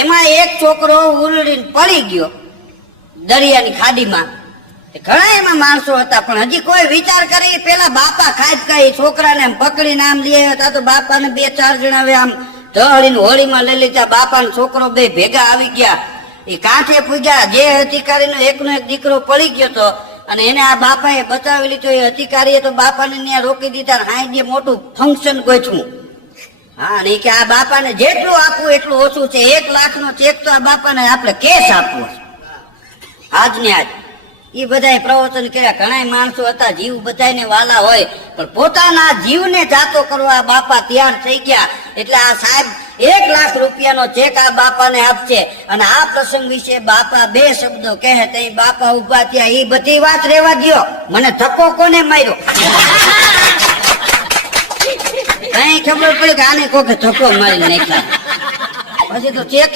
એમાં એક છોકરો ઉલડીને પડી ગયો દરિયાની ખાડીમાં. ઘણા એમાં માણસો હતા, પણ હજી કોઈ વિચાર કરે પેલા બાપા ખાઈ કઈ છોકરાને આમ પકડીને આમ લઈ આવ્યા. તો બાપાને 2-4 જણા હવે આમ ઢળીને હોળીમાં લઈ લીધા. બાપા ને છોકરો બે ભેગા આવી ગયા. એ કાંઠે પૂગ્યા. જે અધિકારીનો એકનો એક દીકરો પડી ગયો હતો અને એને આ બાપાએ બચાવી લીધો. એ અધિકારીએ તો બાપાને ત્યાં રોકી દીધા. હાઈ જે મોટું ફંક્શન ગોઠવું. હા, નહીં કે આ બાપાને જેટલું આપવું એટલું ઓછું છે. 1 લાખનો ચેક તો આ બાપાને આપણે કેસ આપવો આજ ને આજ. એ બધા પ્રવચન કર્યા. ઘણા માણસો હતા, જીવ બધાને વાલા હોય, પણ પોતાના જીવને જાતો કરવા બાપા તૈયાર થઈ ગયા. એટલે આ સાહેબ 1 લાખ રૂપિયાનો ચેક આ બાપાને આપશે. અને આ પ્રસંગ વિશે બાપા 2 શબ્દો કહે. તે બાપા ઉભા થયા. એ બધી વાત રેવા દ્યો, મને ધક્કો કોને માર્યો? કઈ ખબર પડી કે આને કોકે ધક્કો મારી નાખ્યા. પછી તો ચેક